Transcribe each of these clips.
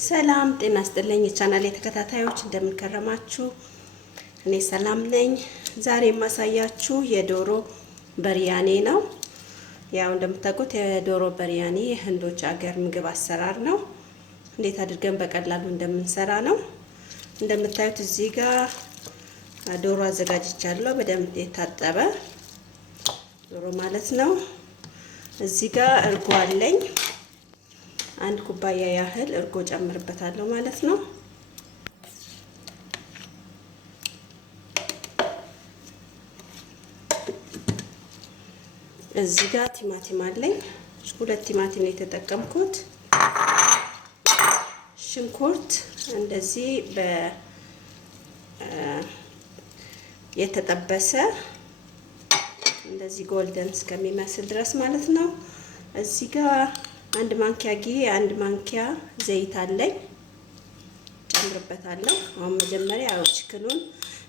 ሰላም ጤና ይስጥልኝ የቻናሌ ተከታታዮች እንደምን ከረማችሁ? እኔ ሰላም ነኝ። ዛሬ የማሳያችሁ የዶሮ በርያኔ ነው። ያው እንደምታውቁት የዶሮ በርያኔ የህንዶች ሀገር ምግብ አሰራር ነው። እንዴት አድርገን በቀላሉ እንደምንሰራ ነው። እንደምታዩት እዚህ ጋር ዶሮ አዘጋጅቻለሁ። በደንብ የታጠበ ዶሮ ማለት ነው። እዚህ ጋር እርጎ አለኝ። አንድ ኩባያ ያህል እርጎ ጨምርበታለሁ ማለት ነው። እዚህ ጋር ቲማቲም አለኝ። ሁለት ቲማቲም ነው የተጠቀምኩት። ሽንኩርት እንደዚህ የተጠበሰ እንደዚህ ጎልደን እስከሚመስል ድረስ ማለት ነው። እዚህ ጋር አንድ ማንኪያ ጊዜ አንድ ማንኪያ ዘይት አለኝ ጨምርበታለሁ። አሁን መጀመሪያ ያው ቺክኑን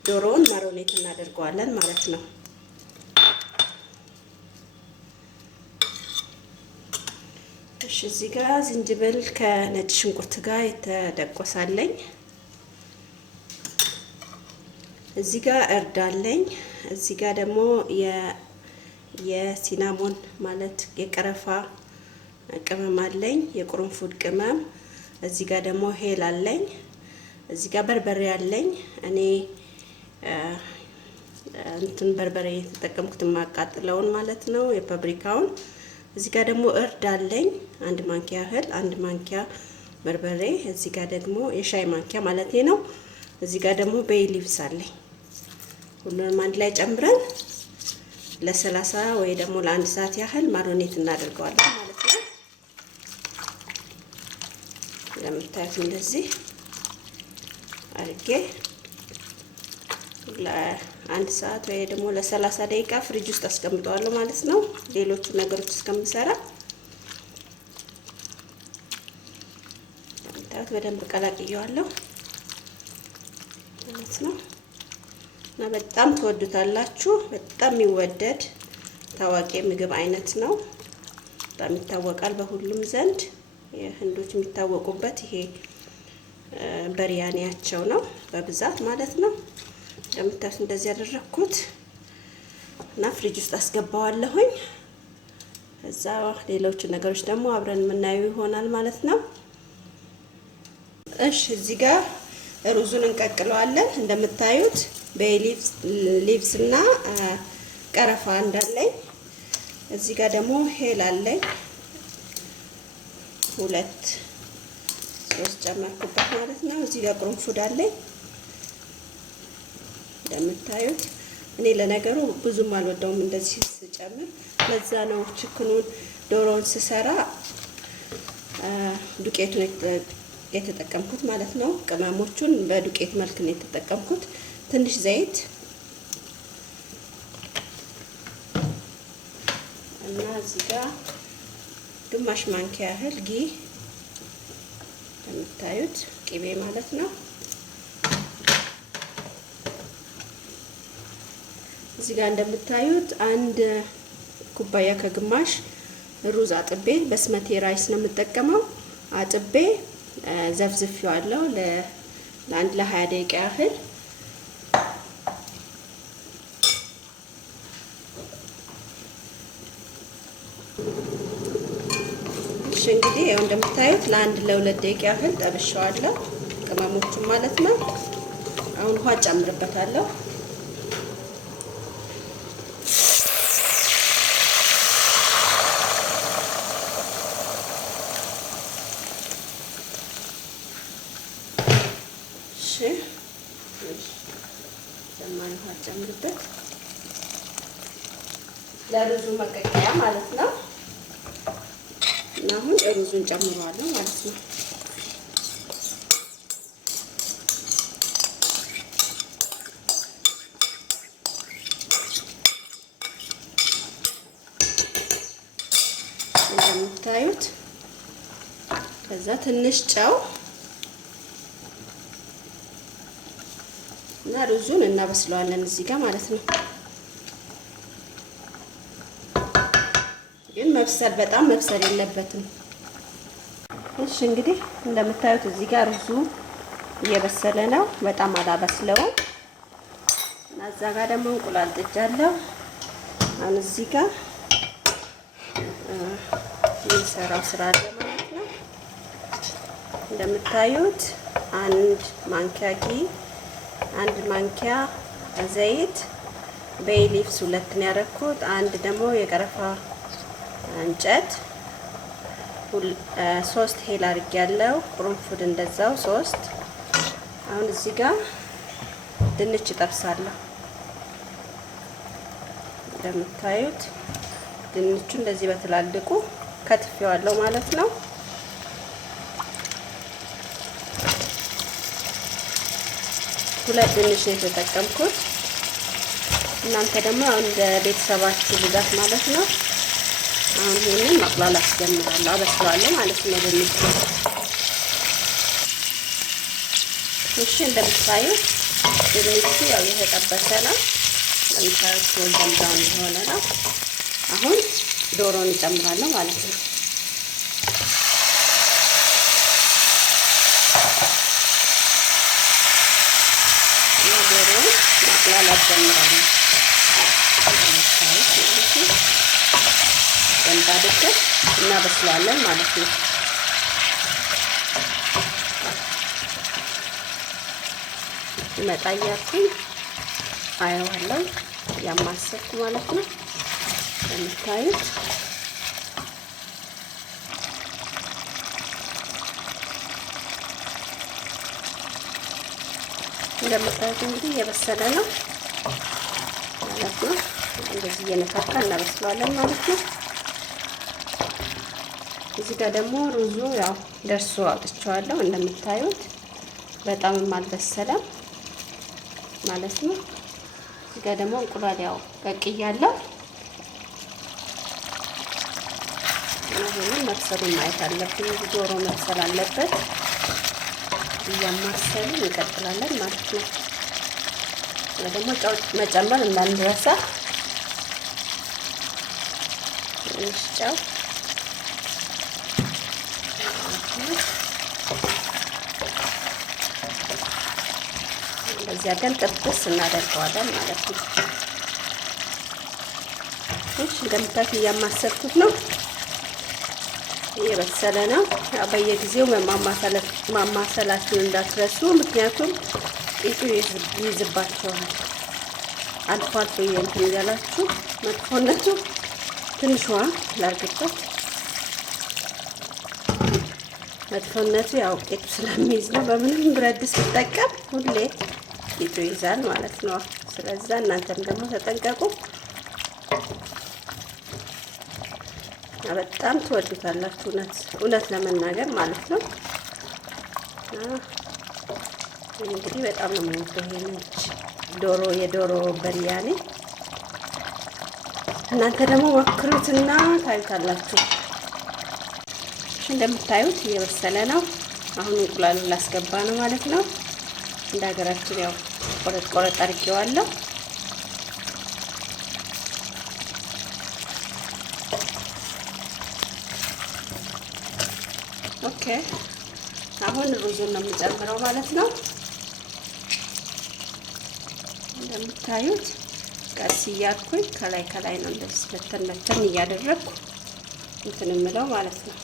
ዶሮውን ማሮኔት እናደርገዋለን ማለት ነው። እሺ እዚህ ጋር ዝንጅብል ከነጭ ሽንኩርት ጋር የተደቆሳለኝ። እዚህ ጋር እርድ አለኝ። እዚህ ጋር ደግሞ የሲናሞን ማለት የቀረፋ ቅመም አለኝ፣ የቁርንፉድ ቅመም። እዚህ ጋር ደግሞ ሄል አለኝ። እዚህ ጋር በርበሬ አለኝ። እኔ እንትን በርበሬ የተጠቀምኩት ማቃጥለውን ማለት ነው፣ የፋብሪካውን። እዚህ ጋር ደግሞ እርድ አለኝ አንድ ማንኪያ ያህል፣ አንድ ማንኪያ በርበሬ። እዚህ ጋር ደግሞ የሻይ ማንኪያ ማለቴ ነው። እዚህ ጋር ደግሞ ቤይ ሊቭስ አለኝ። ሁሉንም አንድ ላይ ጨምረን ለ30 ወይ ደግሞ ለ1 ሰዓት ያህል ማሮኔት እናደርገዋለን ማለት ነው። ለምታዩት እንደዚህ አድርጌ ለ1 ሰዓት ወይ ደግሞ ለ30 ደቂቃ ፍሪጅ ውስጥ አስቀምጠዋለሁ ማለት ነው። ሌሎቹ ነገሮች እስከምሰራ ለምታዩት በደንብ ቀላቅየዋለሁ ማለት ነው። እና በጣም ትወዱታላችሁ። በጣም የሚወደድ ታዋቂ ምግብ አይነት ነው። በጣም ይታወቃል በሁሉም ዘንድ። የህንዶች የሚታወቁበት ይሄ በርያኔያቸው ነው በብዛት ማለት ነው። እንደምታዩት እንደዚህ ያደረኩት እና ፍሪጅ ውስጥ አስገባዋለሁኝ። እዛ ሌሎች ነገሮች ደግሞ አብረን የምናየው ይሆናል ማለት ነው። እሺ እዚህ ጋር ሩዙን እንቀቅለዋለን። እንደምታዩት ቤይ ሊቭስ እና ቀረፋ እንዳለኝ። እዚህ ጋር ደግሞ ሄል አለኝ 2-3 ጨመርኩበት ማለት ነው። እዚህ ጋር ቁርንፉድ አለኝ እንደምታዩት። እኔ ለነገሩ ብዙም አልወደውም እንደዚህ ስጨምር፣ ለዛ ነው ቺክኑን ዶሮውን ስሰራ ዱቄቱን የተጠቀምኩት ማለት ነው። ቅመሞቹን በዱቄት መልክ ነው የተጠቀምኩት። ትንሽ ዘይት እና እዚህ ጋር ግማሽ ማንኪያ ያህል ጊ እንደምታዩት ቅቤ ማለት ነው። እዚህ ጋር እንደምታዩት አንድ ኩባያ ከግማሽ ሩዝ አጥቤ በስመቴ ራይስ ነው የምጠቀመው። አጥቤ ዘፍዝፌዋለሁ ለአንድ ለ20 ደቂቃ ያህል። እንግዲህ ያው እንደምታዩት ለአንድ ለ2 ደቂቃ ያህል ጠብሼዋለሁ ቅመሞቹን ማለት ነው። አሁን ውሃ ጨምርበታለሁ። እሺ ዘማኝ ውሃ ጨምርበት ለሩዙ መቀቀያ ማለት ነው። እና አሁን ሩዙን ጨምረዋለሁ ማለት ነው። እንደምታዩት ከዛ ትንሽ ጨው እና ሩዙን እናበስለዋለን እዚህ ጋር ማለት ነው። ግን መብሰል በጣም መብሰል የለበትም። እሺ እንግዲህ እንደምታዩት እዚህ ጋር ሩዙ እየበሰለ ነው። በጣም አላበስለውም። እና እዛ ጋር ደግሞ እንቁላል ጥጃለሁ። አሁን እዚህ ጋር የሚሰራው ስራ አለ ማለት ነው። እንደምታዩት አንድ ማንኪያ አንድ ማንኪያ ዘይት በኢሊፍስ 2 ነው ያደረኩት። አንድ ደግሞ የቀረፋ እንጨት 3 ሄል አድርጌያለሁ። ቁርንፉድ እንደዛው 3። አሁን እዚህ ጋር ድንች እጠብሳለሁ። እንደምታዩት ድንቹ እንደዚህ በትላልቁ ከትፌዋለሁ ማለት ነው። ሁለት ድንች ነው የተጠቀምኩት። እናንተ ደግሞ እንደ ቤተሰባችሁ ብዛት ማለት ነው። አሁን ይሄንን ማቅላላት ጀምራለሁ፣ አበስላለሁ ማለት ነው። ድንቹ እሺ፣ እንደምታዩት ድንቹ ያው የተጠበሰ ነው። እንደምታዩት ጎልደን ብራውን የሆነ ነው። አሁን ዶሮን እጨምራለሁ ማለት ነው። ዶሮን ማቅላላት ጀምራለሁ። በደንብ አድርገን እናበስለዋለን ማለት ነው። ይመጣ እያልኩኝ አየዋለሁ ያማሰልኩ ማለት ነው። እንደምታዩት እንግዲህ የበሰለ ነው ማለት ነው። እንደዚህ እየነካካ እናበስለዋለን ማለት ነው። እዚህ ጋር ደግሞ ሩዙ ያው ደርሶ አውጥቼዋለሁ። እንደምታዩት በጣምም አልበሰለም ማለት ነው። እዚህ ጋር ደግሞ እንቁላል ያው ቀቅያለሁ። ይሄንን መብሰሉን ማየት አለብን። ዶሮ መብሰል አለበት። እያማሰልን እንቀጥላለን ማለት ነው። ደግሞ ጨው መጨመር እንዳንረሳ። ትንሽ ጨው እንደዚህ አድርገን ጥብስ እናደርገዋለን ማለት ነው። እሺ እንደምታዩት እያማሰልኩት ነው። እየበሰለ ነው። ያው በየጊዜው ማማሰላችሁን እንዳትረሱ፣ ምክንያቱም ቂጡ ይይዝባቸዋል። አልፎ አልፎ እንትን እያላችሁ መጥፎነቱ ትንሿ ላርግበት። መጥፎነቱ ያው ቂጡ ስለሚይዝ ነው። በምንም ብረት ድስት ብጠቀም ሁሌ ቂጡ ይይዛል ማለት ነው። ስለዚህ እናንተም ደግሞ ተጠንቀቁ። በጣም ትወዱታላችሁ እውነት ለመናገር ማለት ነው። እንግዲህ በጣም ነው የምወደው ይሄንን የዶሮ በርያኔ። እናንተ ደግሞ ሞክሩትና ታዩታላችሁ። እሺ እንደምታዩት እየበሰለ ነው። አሁን እንቁላሉን ላስገባ ነው ማለት ነው። እንደ ሀገራችን ያው ቆረጥ አድርጌዋለሁ። ኦኬ አሁን ሩዙን ነው የምጨምረው ማለት ነው። እንደምታዩት ቀስ እያልኩኝ ከላይ ነው እንደዚህ በተን እያደረግኩ እንትን የምለው ማለት ነው።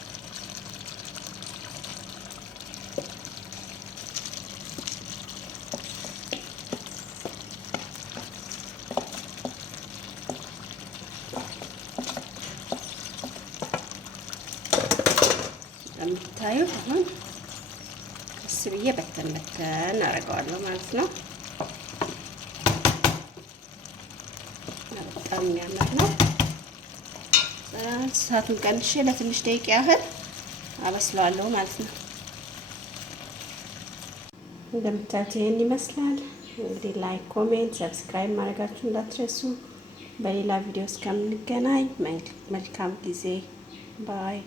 እንደምታዩት አሁን ቀስ ብዬ በተን አደርገዋለሁ ማለት ነው። በጣም የሚያምር ነው። እሳቱን ቀንሼ ለትንሽ ደቂቃ ያህል አበስለዋለሁ ማለት ነው። እንደምታዩት ይሄን ይመስላል። እንግዲህ ላይክ፣ ኮሜንት፣ ሰብስክራይብ ማድረጋችሁ እንዳትረሱ። በሌላ ቪዲዮ እስከምንገናኝ መልካም ጊዜ ባይ